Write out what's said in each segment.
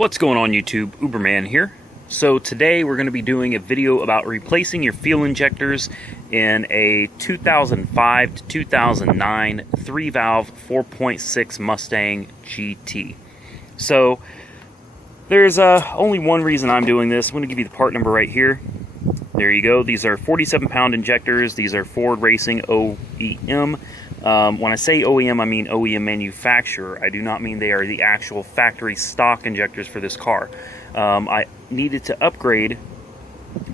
What's going on YouTube? Uberman here. So today we're going to be doing a video about replacing your fuel injectors in a 2005 to 2009 3-valve 4.6 Mustang GT. So there's only one reason I'm doing this. I'm going to give you the part number right here. There you go. These are 47-pound injectors. These are Ford Racing OEM. When I say OEM, I mean OEM manufacturer. I do not mean they are the actual factory stock injectors for this car. I needed to upgrade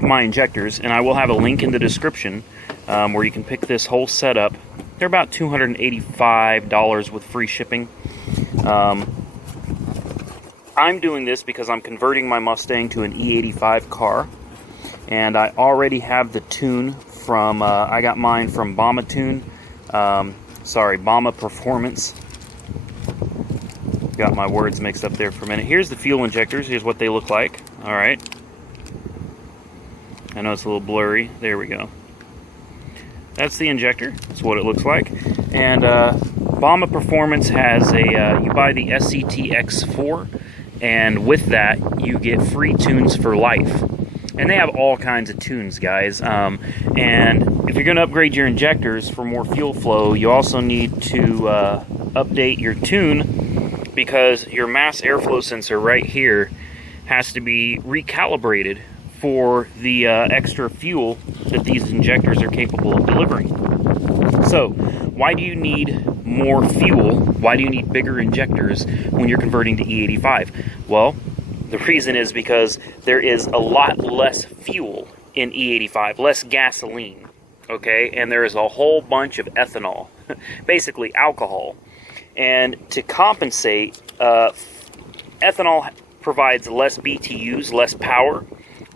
my injectors, and I will have a link in the description where you can pick this whole setup. They're about $285 with free shipping. I'm doing this because I'm converting my Mustang to an E85 car, and I already have the tune from, I got mine from Bama Tune. Bama Performance. Got my words mixed up there for a minute. Here's the fuel injectors. Here's what they look like. Alright. I know it's a little blurry. There we go. That's the injector. That's what it looks like. And Bama Performance has a, you buy the SCTX4, and with that you get free tunes for life. And they have all kinds of tunes, guys. And if you're going to upgrade your injectors for more fuel flow, you also need to update your tune, because your mass airflow sensor right here has to be recalibrated for the extra fuel that these injectors are capable of delivering. So, why do you need more fuel? Why do you need bigger injectors when you're converting to E85? Well, the reason is because there is a lot less fuel in E85, less gasoline, okay? And there is a whole bunch of ethanol, basically alcohol. And to compensate, ethanol provides less BTUs, less power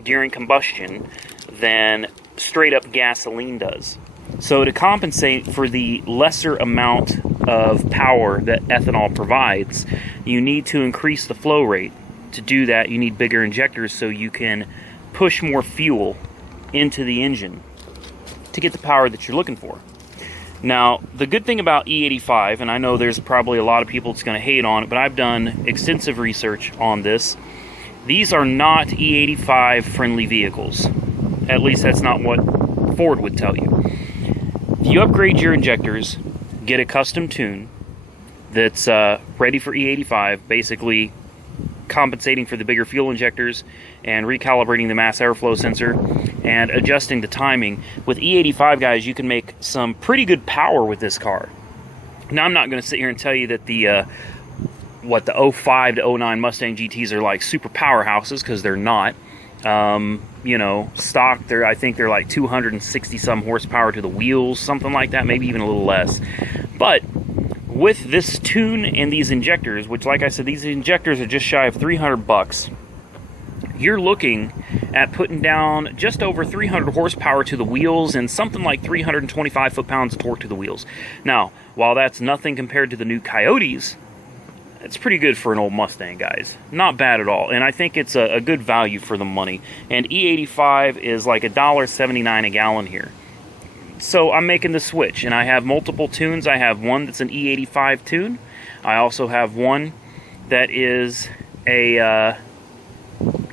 during combustion than straight up gasoline does. So to compensate for the lesser amount of power that ethanol provides, you need to increase the flow rate. To do that, you need bigger injectors so you can push more fuel into the engine to get the power that you're looking for. Now, the good thing about E85, and I know there's probably a lot of people that's going to hate on it, but I've done extensive research on this. These are not E85 friendly vehicles. At least that's not what Ford would tell you. If you upgrade your injectors, get a custom tune that's ready for E85, basically compensating for the bigger fuel injectors and recalibrating the mass airflow sensor and adjusting the timing. With E85, guys, you can make some pretty good power with this car. Now, I'm not going to sit here and tell you that the 05 to 09 Mustang GTs are like super powerhouses, because they're not. You know, stock, I think they're like 260 some horsepower to the wheels, something like that, maybe even a little less. But with this tune and these injectors, which, like I said, these injectors are just shy of $300, you're looking at putting down just over 300 horsepower to the wheels and something like 325 foot-pounds of torque to the wheels. Now, while that's nothing compared to the new Coyotes, it's pretty good for an old Mustang, guys. Not bad at all, and I think it's a good value for the money. And E85 is like $1.79 a gallon here. So I'm making the switch, and I have multiple tunes. I have one that's an E85 tune. I also have one that is a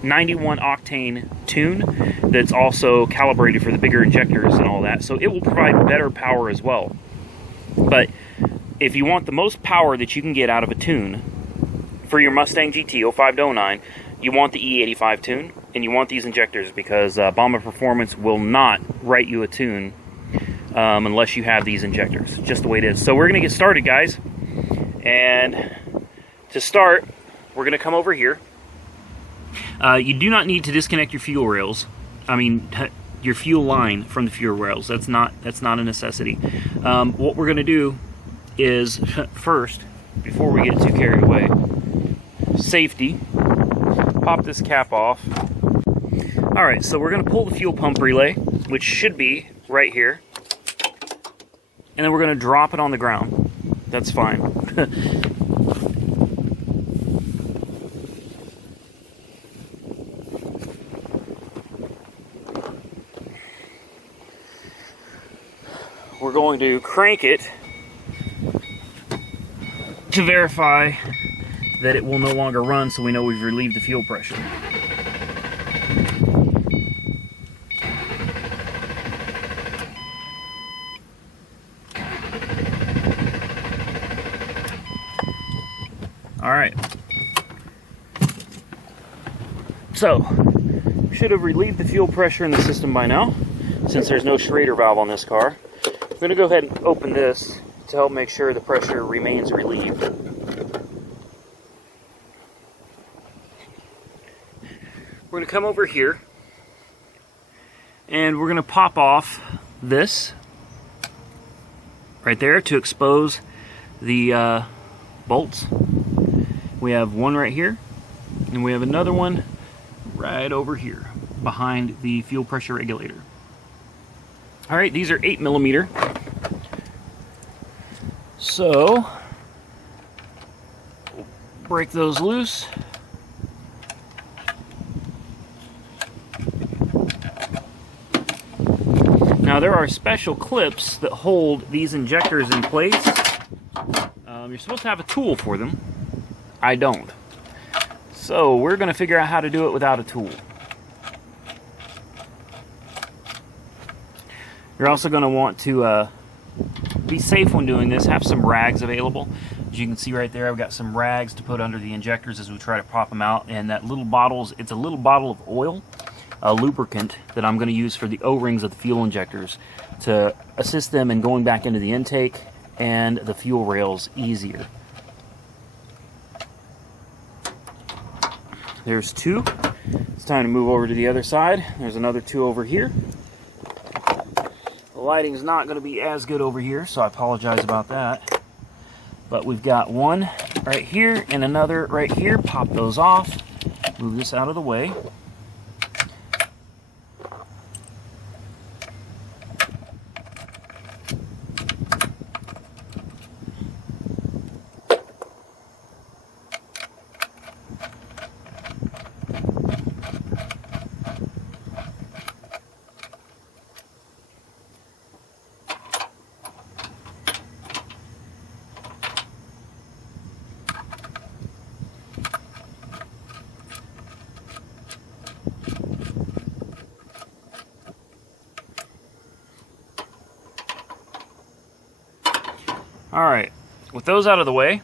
91 octane tune that's also calibrated for the bigger injectors and all that. So it will provide better power as well. But if you want the most power that you can get out of a tune for your Mustang GT 05 to 09, you want the E85 tune, and you want these injectors, because Bama Performance will not write you a tune unless you have these injectors. Just the way it is. So we're going to get started, guys. And to start, we're going to come over here. You do not need to disconnect your fuel rails. I mean, your fuel line from the fuel rails. That's not a necessity. What we're going to do is, first, before we get too carried away, safety. Pop this cap off. Alright, so we're going to pull the fuel pump relay, which should be right here. And then we're going to drop it on the ground. That's fine. We're going to crank it to verify that it will no longer run, so we know we've relieved the fuel pressure. Alright. So, should have relieved the fuel pressure in the system by now, since there's no Schrader valve on this car. I'm going to go ahead and open this to help make sure the pressure remains relieved. We're going to come over here and we're going to pop off this right there to expose the bolts. We have one right here and we have another one right over here behind the fuel pressure regulator. Alright, these are 8mm. So, break those loose. Now there are special clips that hold these injectors in place. You're supposed to have a tool for them. I don't. So we're going to figure out how to do it without a tool. You're also going to want to be safe when doing this. Have some rags available. As you can see right there, I've got some rags to put under the injectors as we try to pop them out. And that little bottle's, it's a little bottle of oil, a lubricant that I'm going to use for the O-rings of the fuel injectors to assist them in going back into the intake and the fuel rails easier. There's two. It's time to move over to the other side. There's another two over here. The lighting's not going to be as good over here, so I apologize about that. But we've got one right here and another right here. Pop those off. Move this out of the way. Alright, with those out of the way,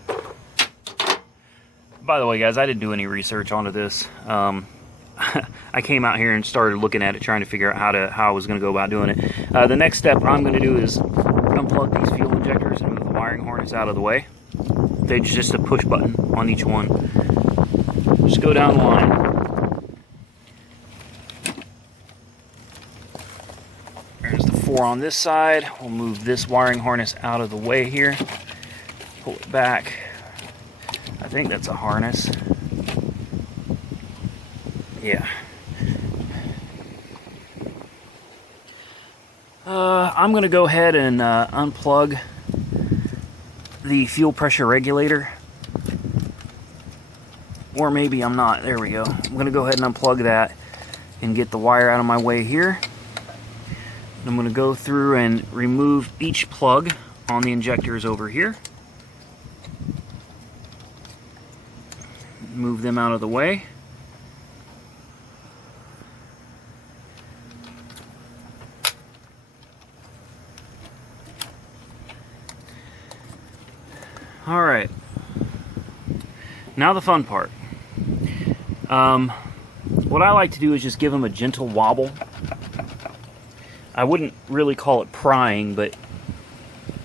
by the way guys, I didn't do any research onto this. I came out here and started looking at it, trying to figure out how I was going to go about doing it. The next step I'm going to do is unplug these fuel injectors and move the wiring harness out of the way. There's just a push button on each one. Just go down the line. There's the 4 on this side. We'll move this wiring harness out of the way here. Pull it back. I think that's a harness. Yeah. I'm going to go ahead and unplug the fuel pressure regulator. Or maybe I'm not. There we go. I'm going to go ahead and unplug that and get the wire out of my way here. I'm going to go through and remove each plug on the injectors over here. Move them out of the way. Alright. Now the fun part. What I like to do is just give them a gentle wobble. I wouldn't really call it prying,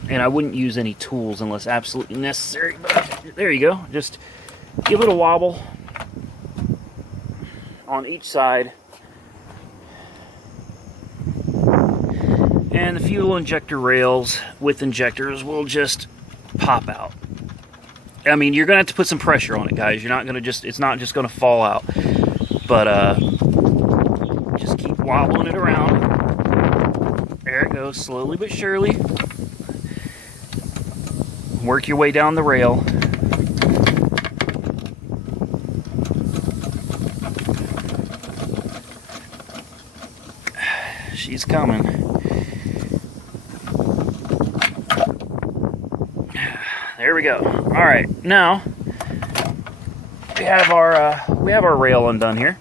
and I wouldn't use any tools unless absolutely necessary, but there you go. Just give it a wobble on each side. And the fuel injector rails with injectors will just pop out. I mean, you're going to have to put some pressure on it, guys. You're not going to just, it's not just going to fall out. But just keep wobbling it around. There it goes, slowly but surely. Work your way down the rail. She's coming. There we go. Alright, now we have our rail undone here.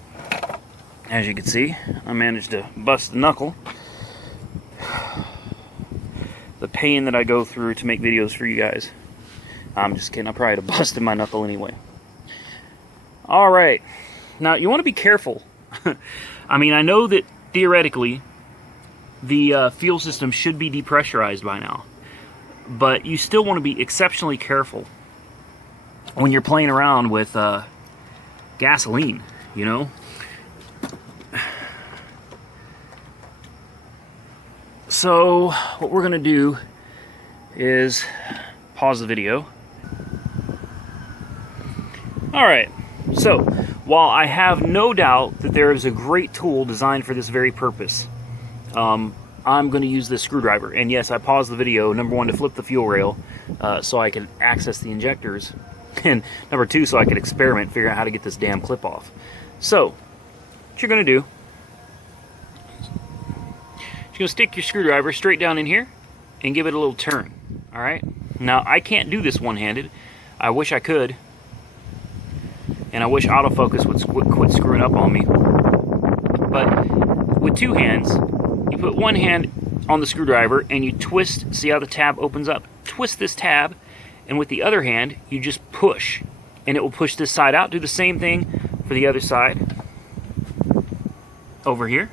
As you can see, I managed to bust a knuckle. The pain that I go through to make videos for you guys. I'm just kidding. I probably would have busted my knuckle anyway. All right. Now, you want to be careful. I mean, I know that theoretically the fuel system should be depressurized by now, but you still want to be exceptionally careful when you're playing around with gasoline, you know? So what we're gonna do is pause the video. Alright, so while I have no doubt that there is a great tool designed for this very purpose, I'm going to use this screwdriver. And yes, I paused the video, number one, to flip the fuel rail so I could access the injectors, and number two, so I could experiment, figure out how to get this damn clip off. So, what you're going to do, you're going to stick your screwdriver straight down in here and give it a little turn. Alright? Now, I can't do this one-handed. I wish I could. And I wish autofocus would quit screwing up on me. But with two hands, you put one hand on the screwdriver and you twist. See how the tab opens up? Twist this tab, and with the other hand, you just push. And it will push this side out. Do the same thing for the other side. Over here.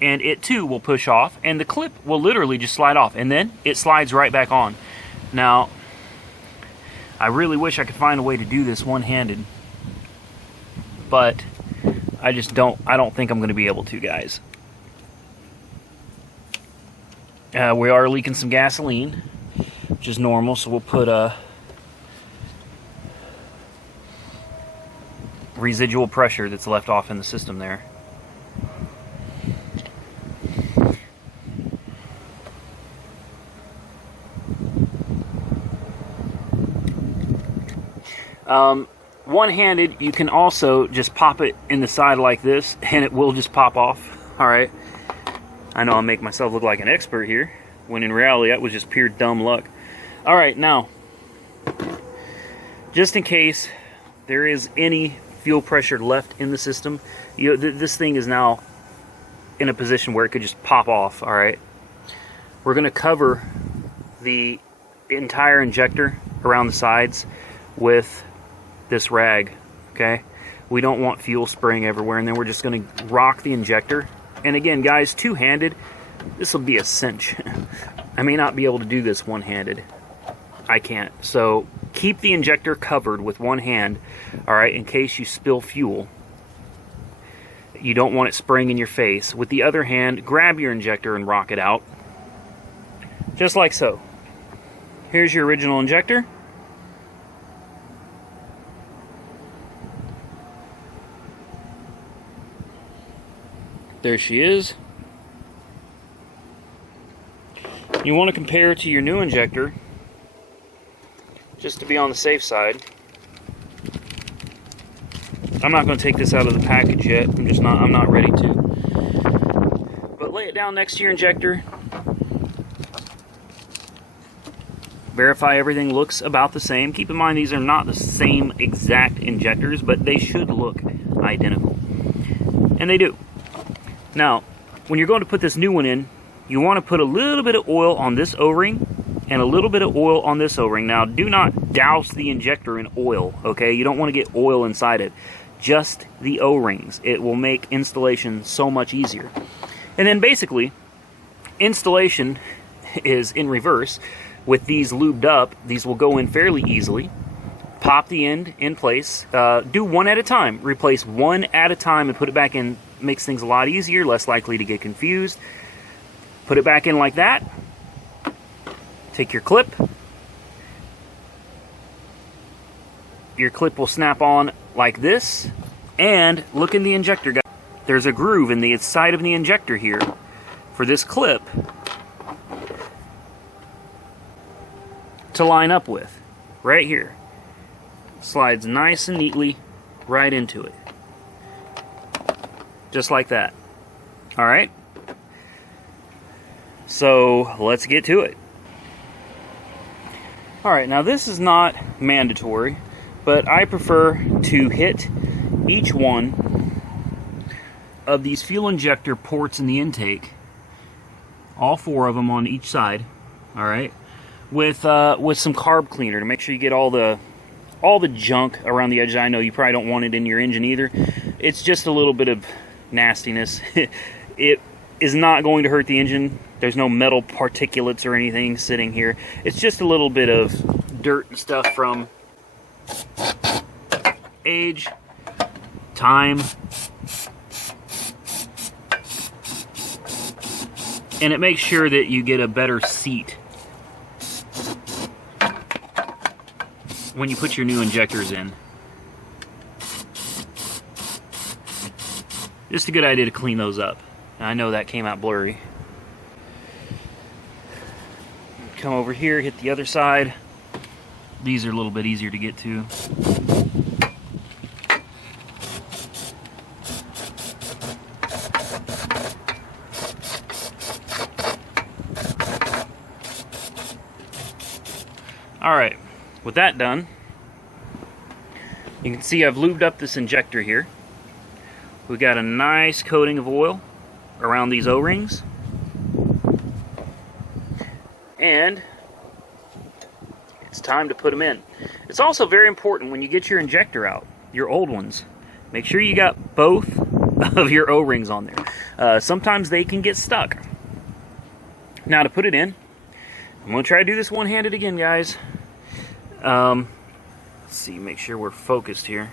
And it too will push off, and the clip will literally just slide off, and then it slides right back on. Now, I really wish I could find a way to do this one-handed, but I don't think I'm going to be able to, guys. We are leaking some gasoline, which is normal, so we'll put residual pressure that's left off in the system there. One-handed, you can also just pop it in the side like this, and it will just pop off. Alright. I know I make myself look like an expert here, when in reality that was just pure dumb luck. Alright, now, just in case there is any fuel pressure left in the system, this thing is now in a position where it could just pop off. Alright. We're going to cover the entire injector around the sides with this rag, okay? We don't want fuel spraying everywhere, and then we're just going to rock the injector. And again, guys, two-handed, this will be a cinch. I may not be able to do this one-handed. I can't. So keep the injector covered with one hand, all right, in case you spill fuel. You don't want it spraying in your face. With the other hand, grab your injector and rock it out, just like so. Here's your original injector. There she is. You want to compare to your new injector, just to be on the safe side. I'm not going to take this out of the package yet. I'm not ready to. But lay it down next to your injector. Verify everything looks about the same. Keep in mind these are not the same exact injectors, but they should look identical. And they do. Now, when you're going to put this new one in, you want to put a little bit of oil on this O-ring and a little bit of oil on this O-ring. Now, do not douse the injector in oil, okay? You don't want to get oil inside it. Just the O-rings. It will make installation so much easier. And then basically, installation is in reverse. With these lubed up, these will go in fairly easily. Pop the end in place. Do one at a time. Replace one at a time and put it back in. Makes things a lot easier, less likely to get confused. Put it back in like that. Take your clip. Your clip will snap on like this. And look in the injector, guys. There's a groove in the side of the injector here for this clip to line up with. Right here. Slides nice and neatly right into it. Just like that. Alright? So, let's get to it. Alright, now this is not mandatory, but I prefer to hit each one of these fuel injector ports in the intake, all 4 of them on each side, all right, with some carb cleaner to make sure you get all the junk around the edges. I know you probably don't want it in your engine either. It's just a little bit of nastiness. It is not going to hurt the engine. There's no metal particulates or anything sitting here. It's just a little bit of dirt and stuff from age, time, and it makes sure that you get a better seat when you put your new injectors in. Just a good idea to clean those up. I know that came out blurry. Come over here, hit the other side. These are a little bit easier to get to. Alright, with that done, you can see I've lubed up this injector here. We've got a nice coating of oil around these O-rings. And it's time to put them in. It's also very important when you get your injector out, your old ones, make sure you got both of your O-rings on there. Sometimes they can get stuck. Now to put it in, I'm going to try to do this one-handed again, guys. Let's see, make sure we're focused here.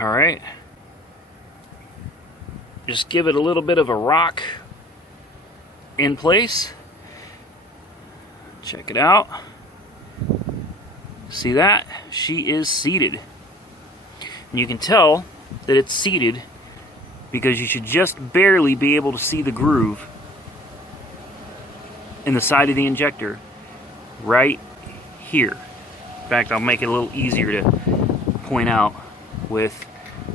Alright. Just give it a little bit of a rock in place. Check it out. See that? She is seated. And you can tell that it's seated because you should just barely be able to see the groove in the side of the injector right here. In fact, I'll make it a little easier to point out with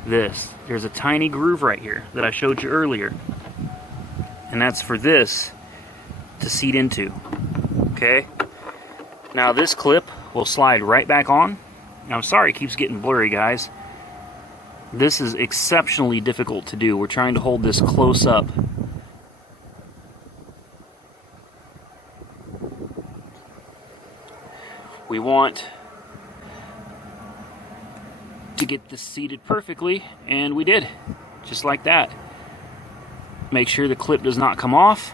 this. There's a tiny groove right here that I showed you earlier, and that's for this to seat into. Okay, now this clip will slide right back on. Now, I'm sorry it keeps getting blurry, guys. This is exceptionally difficult to do. We're trying to hold this close up. We want to get this seated perfectly, and we did, just like that. Make sure the clip does not come off.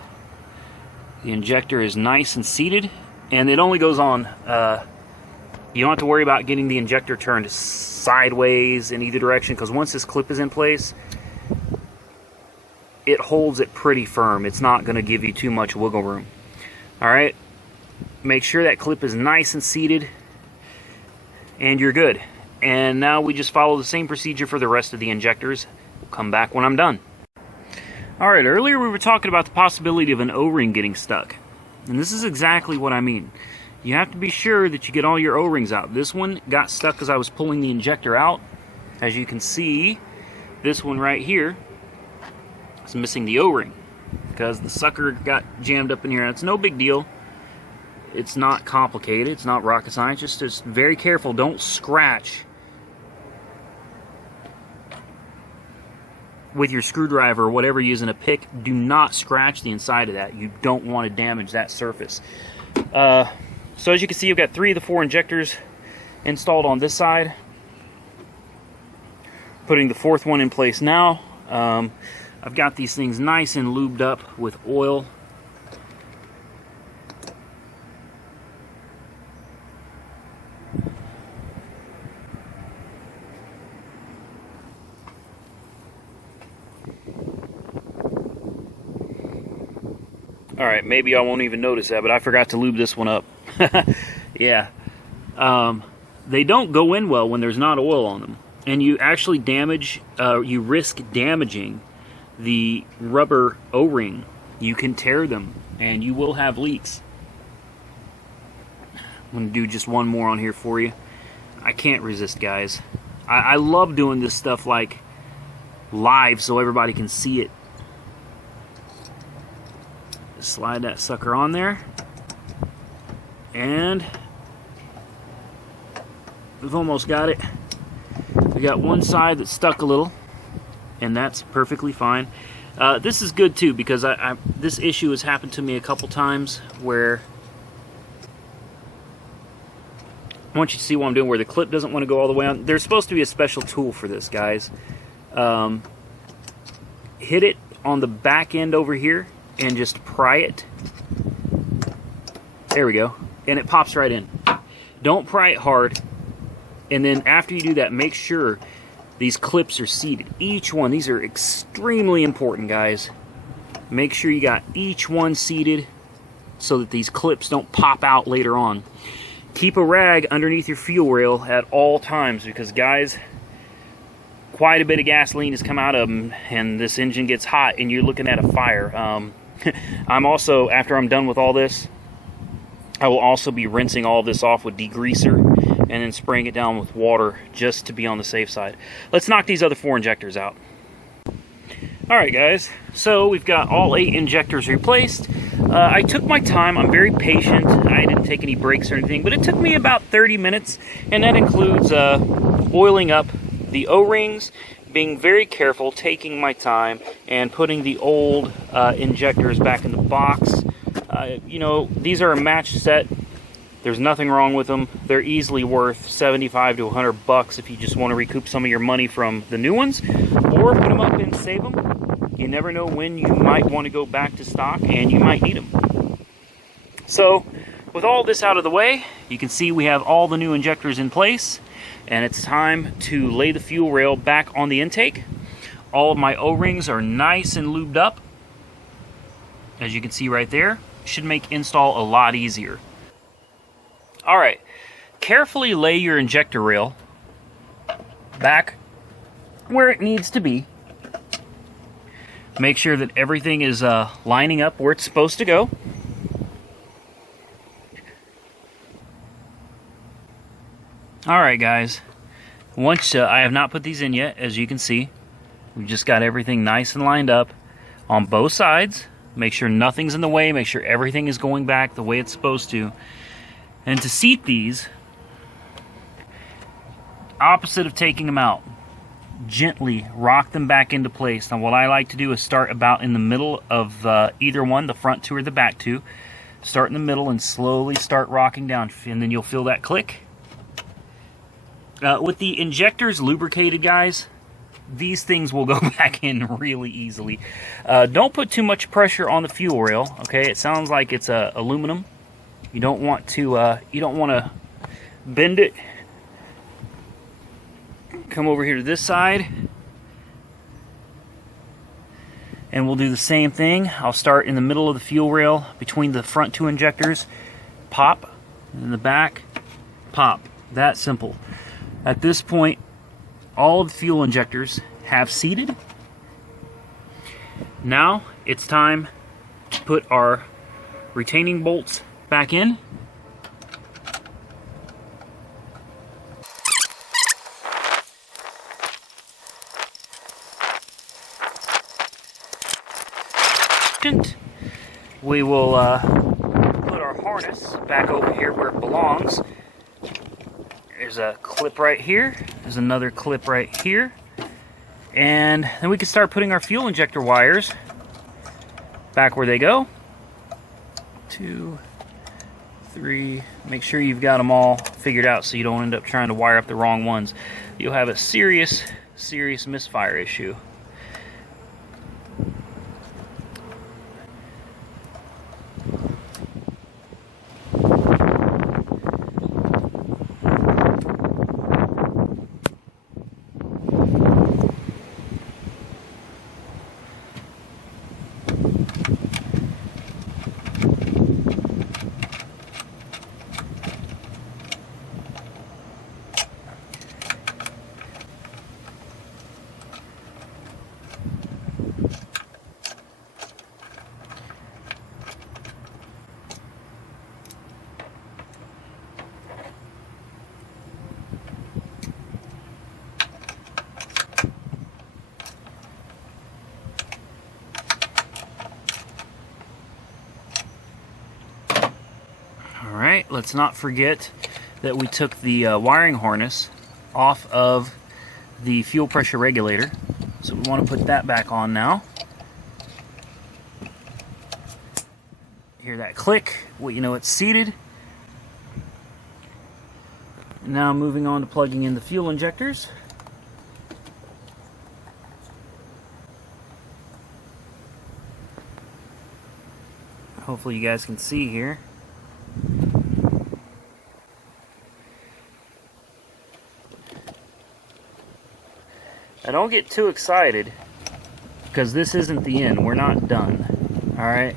The injector is nice and seated, and it only goes on. You don't have to worry about getting the injector turned sideways in either direction, because once this clip is in place, it holds it pretty firm. It's not going to give you too much wiggle room. Alright, make sure that clip is nice and seated, and you're good. And now we just follow the same procedure for the rest of the injectors. We'll come back when I'm done. Alright, earlier we were talking about the possibility of an O-ring getting stuck. And this is exactly what I mean. You have to be sure that you get all your O-rings out. This one got stuck as I was pulling the injector out. As you can see, this one right here is missing the O-ring because the sucker got jammed up in here. It's no big deal. It's not complicated. It's not rocket science. Just very careful. Don't scratch with your screwdriver or whatever you're using, a pick. Do not scratch the inside of that. You don't want to damage that surface. So as you can see, you've got 3 of the 4 injectors installed on this side. Putting the 4th one in place now. I've got these things nice and lubed up with oil. Alright, maybe I won't even notice that, but I forgot to lube this one up. Yeah. They don't go in well when there's not oil on them. And you actually you risk damaging the rubber O-ring. You can tear them, and you will have leaks. I'm going to do just one more on here for you. I can't resist, guys. I love doing this stuff like live so everybody can see it. Slide that sucker on there, and we've almost got it. We got one side that's stuck a little, and that's perfectly fine. This is good too, because this issue has happened to me a couple times where I want you to see what I'm doing, where the clip doesn't want to go all the way on. There's supposed to be a special tool for this, guys. Hit it on the back end over here and just pry it. There we go. And it pops right in. Don't pry it hard. And then after you do that, make sure these clips are seated. Each one. These are extremely important, guys. Make sure you got each one seated so that these clips don't pop out later on. Keep a rag underneath your fuel rail at all times, because, guys, quite a bit of gasoline has come out of them, and this engine gets hot and you're looking at a fire. I'm also, after I'm done with all this, I will also be rinsing all this off with degreaser and then spraying it down with water just to be on the safe side. Let's knock these other 4 injectors out. Alright, guys, so we've got all 8 injectors replaced. I took my time. I'm very patient. I didn't take any breaks or anything, but it took me about 30 minutes, and that includes oiling up the O-rings, being very careful, taking my time, and putting the old injectors back in the box. You know, these are a matched set. There's nothing wrong with them. They're easily worth $75 to $100 if you just want to recoup some of your money from the new ones, or put them up and save them. You never know when you might want to go back to stock, and you might need them. So, with all this out of the way, you can see we have all the new injectors in place, and it's time to lay the fuel rail back on the intake. All of my O-rings are nice and lubed up, as you can see right there. Should make install a lot easier. Alright, carefully lay your injector rail back where it needs to be. Make sure that everything is lining up where it's supposed to go. Alright, guys, once I have not put these in yet, as you can see. We've just got everything nice and lined up on both sides. Make sure nothing's in the way, make sure everything is going back the way it's supposed to. And to seat these, opposite of taking them out, gently rock them back into place. Now what I like to do is start about in the middle of either one, the front 2 or the back 2. Start in the middle and slowly start rocking down, and then you'll feel that click. With the injectors lubricated, guys, these things will go back in really easily. Don't put too much pressure on the fuel rail, okay? It sounds like it's aluminum. You don't want to bend it. Come over here to this side, and we'll do the same thing. I'll start in the middle of the fuel rail between the front 2 injectors, pop, and in the back, pop. That simple. At this point, all of the fuel injectors have seated. Now it's time to put our retaining bolts back in. We will put our harness back over here where it belongs. There's a clip right here. There's another clip right here. And then we can start putting our fuel injector wires back where they go. 2, 3. Make sure you've got them all figured out so you don't end up trying to wire up the wrong ones. You'll have a serious misfire issue. Alright, let's not forget that we took the wiring harness off of the fuel pressure regulator. So we want to put that back on now. Hear that click? Well, you know it's seated. Now moving on to plugging in the fuel injectors. Hopefully you guys can see here. Now don't get too excited, because this isn't the end. We're not done. Alright?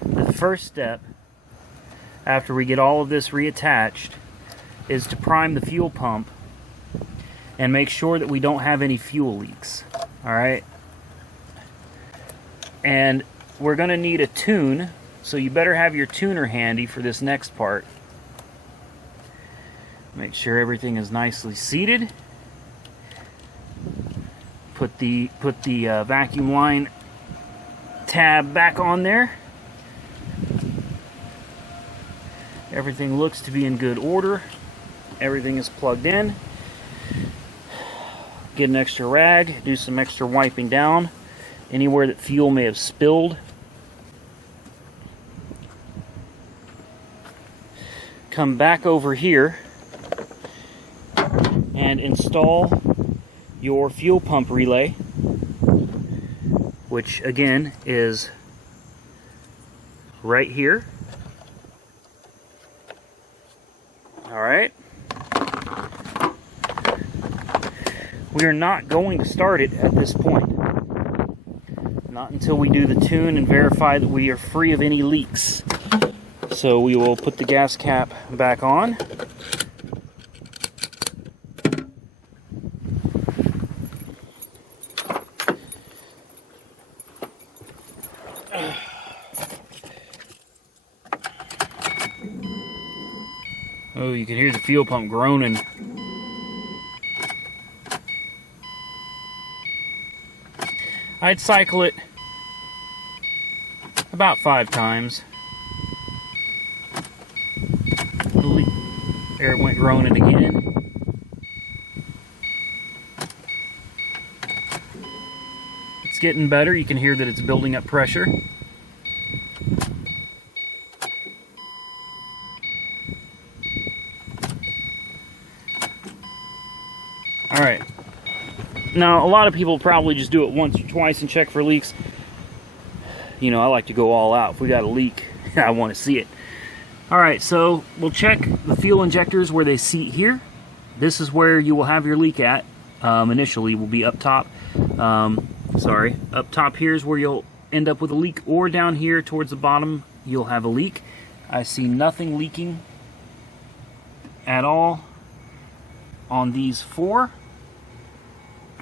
The first step, after we get all of this reattached, is to prime the fuel pump and make sure that we don't have any fuel leaks. Alright? And we're going to need a tune, so you better have your tuner handy for this next part. Make sure everything is nicely seated. Put the vacuum line tab back on there. Everything looks to be in good order. Everything is plugged in. Get an extra rag, do some extra wiping down anywhere that fuel may have spilled. Come back over here and install your fuel pump relay, which again is right here. Alright. We are not going to start it at this point. Not until we do the tune and verify that we are free of any leaks. So we will put the gas cap back on. Oh, you can hear the fuel pump groaning. I'd cycle it about 5 times. There it went groaning again. It's getting better. You can hear that it's building up pressure. Alright. Now, a lot of people probably just do it once or twice and check for leaks. You know, I like to go all out. If we got a leak, I want to see it. Alright, so we'll check the fuel injectors where they seat here. This is where you will have your leak at. Initially, will be up top. Up top here is where you'll end up with a leak, or down here towards the bottom, you'll have a leak. I see nothing leaking at all on these 4.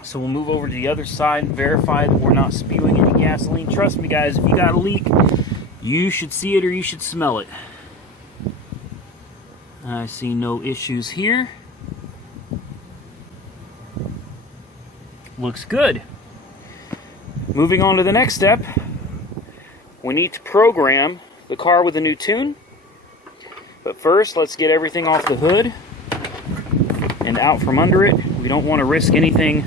So we'll move over to the other side and verify that we're not spewing any gasoline. Trust me, guys, if you got a leak, you should see it or you should smell it. I see no issues here. Looks good. Moving on to the next step, we need to program the car with a new tune. But first, let's get everything off the hood and out from under it. We don't want to risk anything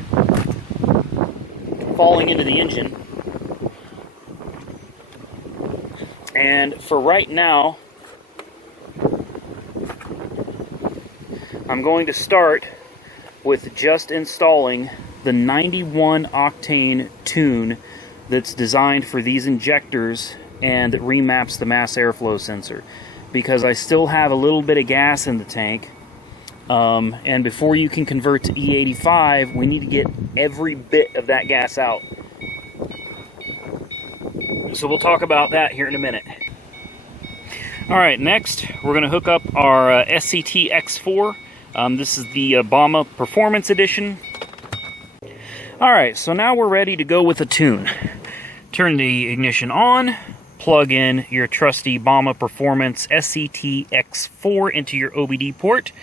falling into the engine. And for right now, I'm going to start with just installing the 91 octane tune that's designed for these injectors and that remaps the mass airflow sensor, because I still have a little bit of gas in the tank, and before you can convert to E85, we need to get every bit of that gas out. So we'll talk about that here in a minute. Alright, next we're going to hook up our SCT X4. This is the Bama Performance Edition. Alright, so now we're ready to go with a tune. Turn the ignition on, plug in your trusty Bama Performance SCT X4 into your OBD port,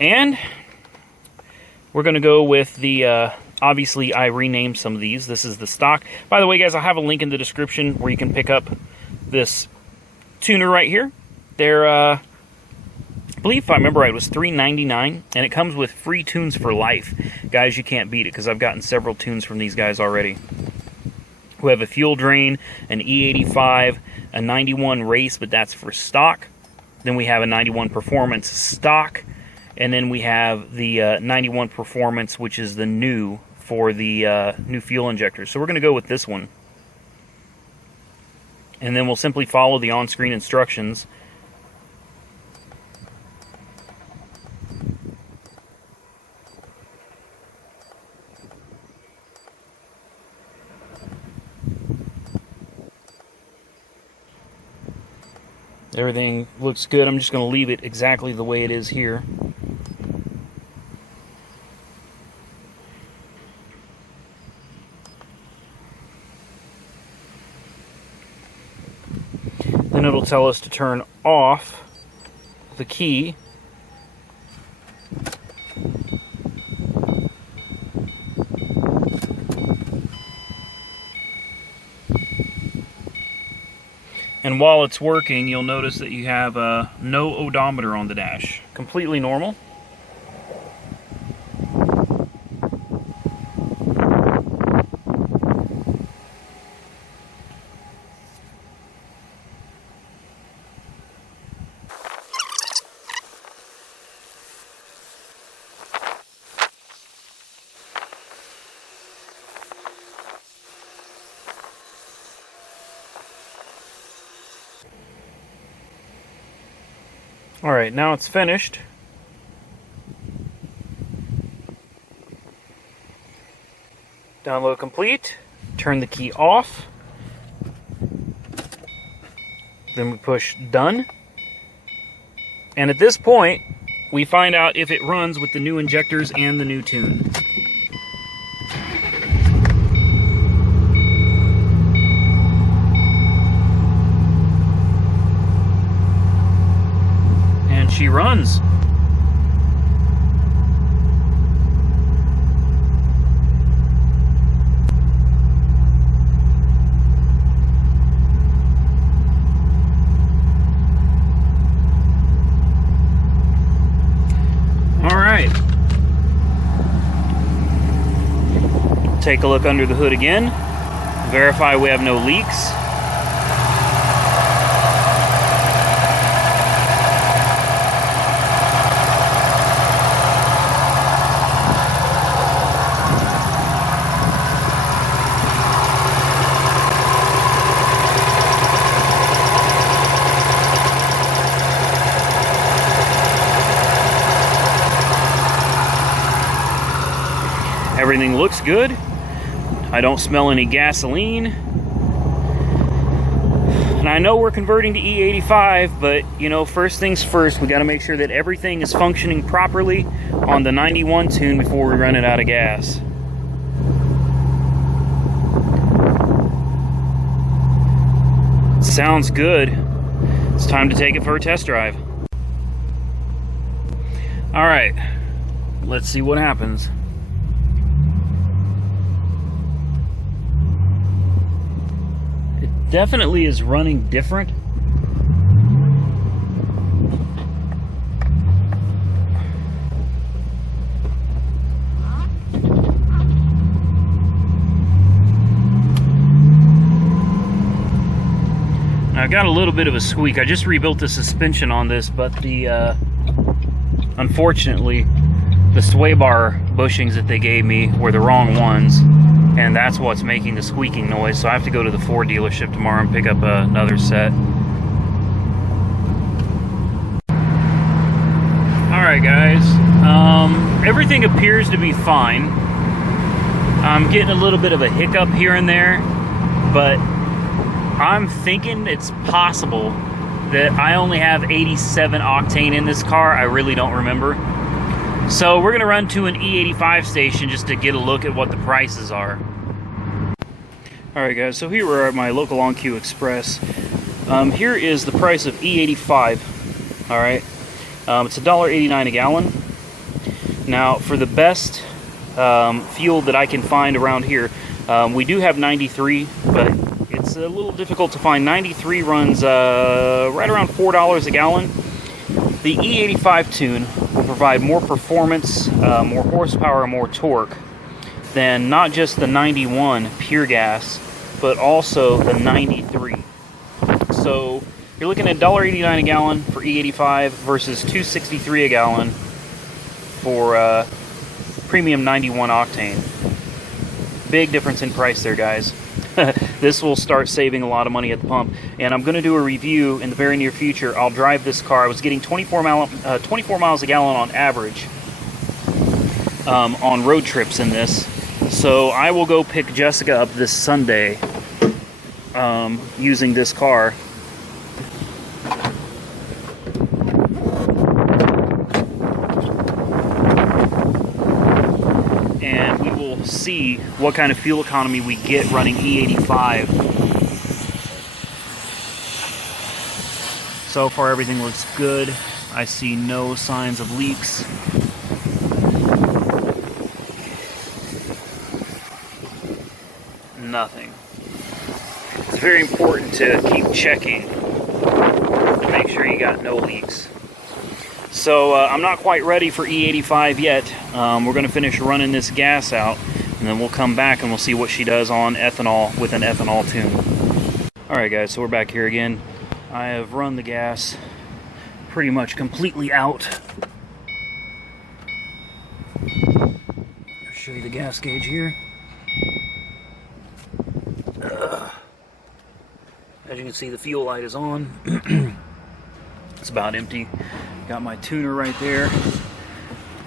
and we're going to go with the, obviously I renamed some of these. This is the stock. By the way, guys, I'll have a link in the description where you can pick up this tuner right here. They're I believe, if I remember right, it was $3.99, and it comes with free tunes for life. Guys, you can't beat it, because I've gotten several tunes from these guys already. We have a fuel drain, an E85, a 91 race, but that's for stock. Then we have a 91 performance stock, and then we have the 91 performance, which is the new for the new fuel injector. So we're going to go with this one. And then we'll simply follow the on-screen instructions. Everything looks good. I'm just going to leave it exactly the way it is here. Then it'll tell us to turn off the key. And while it's working, you'll notice that you have no odometer on the dash. Completely normal. Alright, now it's finished. Download complete. Turn the key off. Then we push done. And at this point, we find out if it runs with the new injectors and the new tune. She runs. All right. Take a look under the hood again. Verify we have no leaks. Everything looks good. I don't smell any gasoline. And I know we're converting to E85, but you know, first things first, we got to make sure that everything is functioning properly on the 91 tune before we run it out of gas. Sounds good. It's time to take it for a test drive. All right, let's see what happens. Definitely is running different. Now, I've got a little bit of a squeak. I just rebuilt the suspension on this, but the unfortunately the sway bar bushings that they gave me were the wrong ones. And that's what's making the squeaking noise. So I have to go to the Ford dealership tomorrow and pick up another set. Alright guys, everything appears to be fine. I'm getting a little bit of a hiccup here and there, but I'm thinking it's possible that I only have 87 octane in this car. I really don't remember. So we're gonna run to an E85 station just to get a look at what the prices are. Alright guys, so here we're at my local OnQ Express. Here is the price of E85. Alright, it's $1.89 a gallon. Now for the best fuel that I can find around here, we do have 93, but it's a little difficult to find. 93 runs right around $4 a gallon. The E85 tune will provide more performance, more horsepower, and more torque than not just the 91 pure gas, but also the 93. So you're looking at $1.89 a gallon for E85 versus $2.63 a gallon for premium 91 octane. Big difference in price there, guys. This will start saving a lot of money at the pump, and I'm going to do a review in the very near future. I'll drive this car. I was getting 24 miles a gallon on average on road trips in this. So I will go pick Jessica up this Sunday using this car. And we will see what kind of fuel economy we get running E85. So far everything looks good. I see no signs of leaks. Nothing. It's very important to keep checking to make sure you got no leaks. So I'm not quite ready for E85 yet. We're going to finish running this gas out, and then we'll come back and we'll see what she does on ethanol with an ethanol tune. Alright guys, so we're back here again. I have run the gas pretty much completely out. I'll show you the gas gauge here. As you can see, the fuel light is on. It's about empty. Got my tuner right there,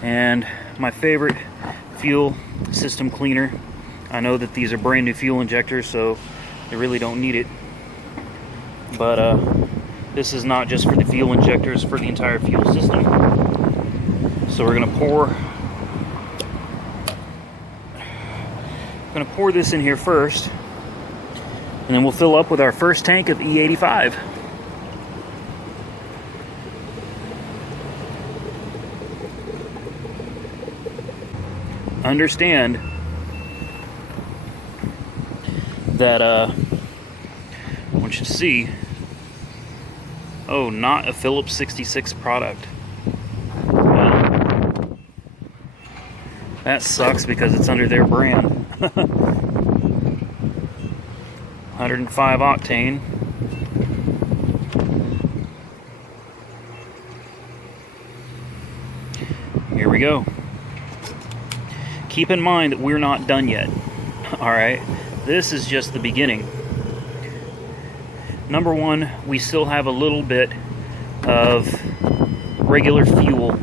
and my favorite fuel system cleaner. I know that these are brand new fuel injectors, so they really don't need it, but this is not just for the fuel injectors, for the entire fuel system. So we're gonna pour this in here first, and then we'll fill up with our first tank of E85. Understand that I want you to see, oh, not a Phillips 66 product. That sucks because it's under their brand. 105 octane. Here we go. Keep in mind that we're not done yet. Alright, this is just the beginning. Number one, we still have a little bit of regular fuel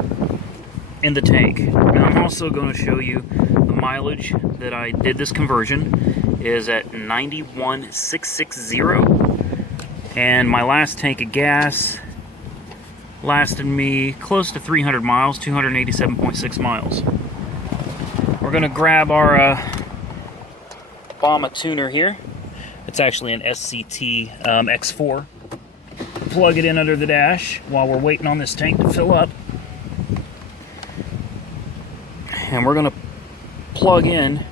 in the tank. And I'm also going to show you the mileage that I did this conversion is at 91,660, and my last tank of gas lasted me close to 300 miles, 287.6 miles. We're going to grab our Bama tuner here. It's actually an SCT X4. Plug it in under the dash while we're waiting on this tank to fill up. And we're going to plug in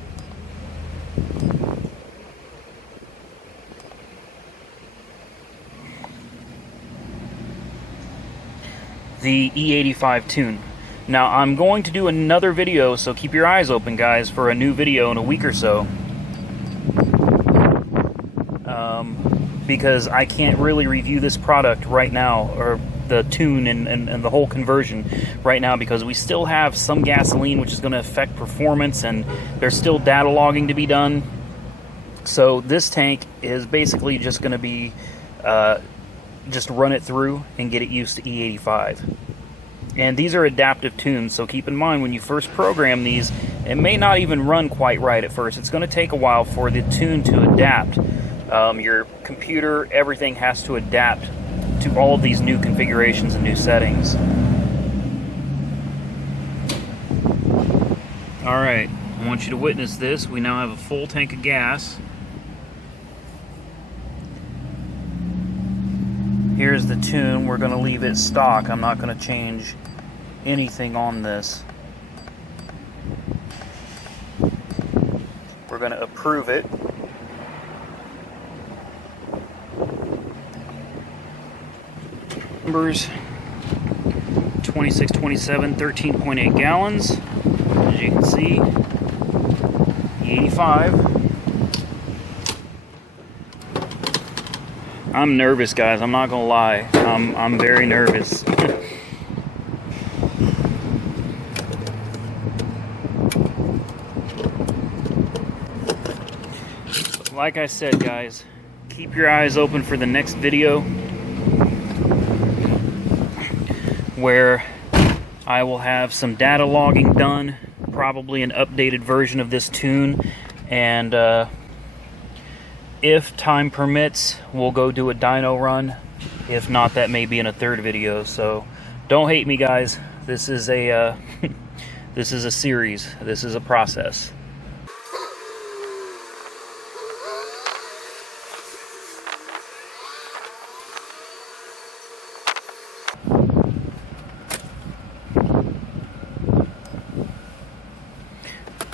the E85 tune. Now I'm going to do another video, so keep your eyes open, guys, for a new video in a week or so. Because I can't really review this product right now, or the tune and the whole conversion right now, because we still have some gasoline which is going to affect performance, and there's still data logging to be done. So this tank is basically just going to be just run it through and get it used to E85. And these are adaptive tunes, so keep in mind when you first program these, it may not even run quite right at first. It's going to take a while for the tune to adapt. Your computer, everything has to adapt to all of these new configurations and new settings. Alright, I want you to witness this. We now have a full tank of gas. Here's the tune. We're going to leave it stock. I'm not going to change anything on this. We're going to approve it. Numbers. 26, 27, 13.8 gallons. As you can see, E85. I'm nervous, guys. I'm not gonna lie. I'm very nervous. Like I said, guys, keep your eyes open for the next video where I will have some data logging done, probably an updated version of this tune, and if time permits, we'll go do a dyno run. If not, that may be in a third video. So don't hate me, guys. This is a this is a series. This is a process.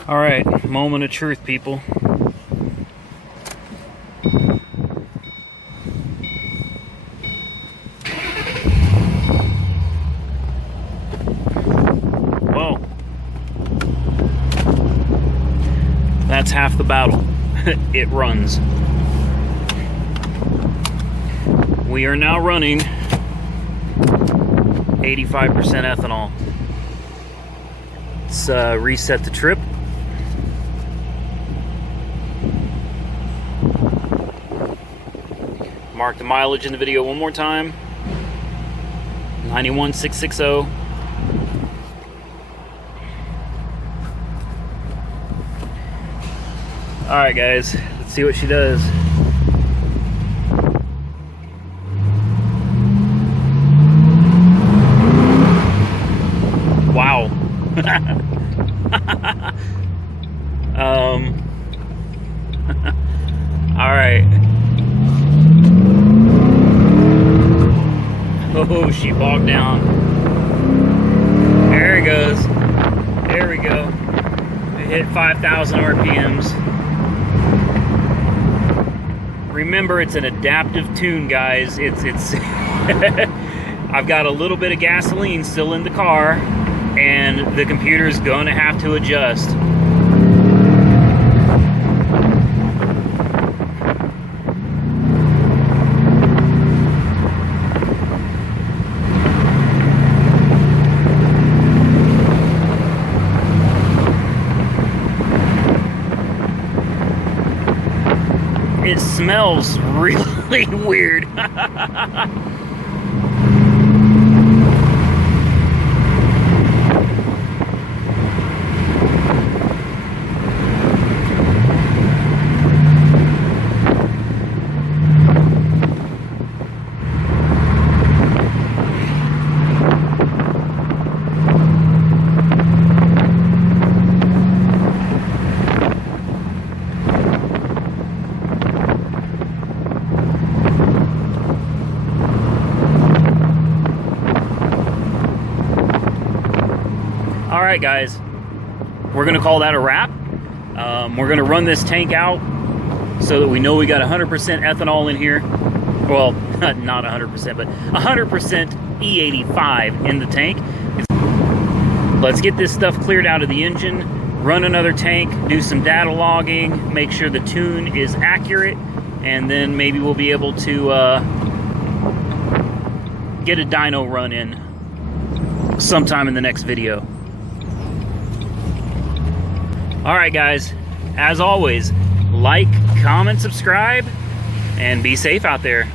All right, moment of truth, people. Whoa. That's half the battle. It runs. We are now running 85% ethanol. Let's reset the trip. Mark the mileage in the video one more time. 91,660. Alright, guys, let's see what she does. Wow. Alright. Oh, she bogged down. There it goes. There we go. It hit 5,000 RPMs. Remember, it's an adaptive tune, guys. It's I've got a little bit of gasoline still in the car, and the computer's gonna have to adjust. It smells really weird. Alright, guys, we're going to call that a wrap. We're going to run this tank out so that we know we got 100% ethanol in here. Well, not 100%, but 100% E85 in the tank. Let's get this stuff cleared out of the engine, run another tank, do some data logging, make sure the tune is accurate, and then maybe we'll be able to get a dyno run in sometime in the next video. Alright, guys, as always, like, comment, subscribe, and be safe out there.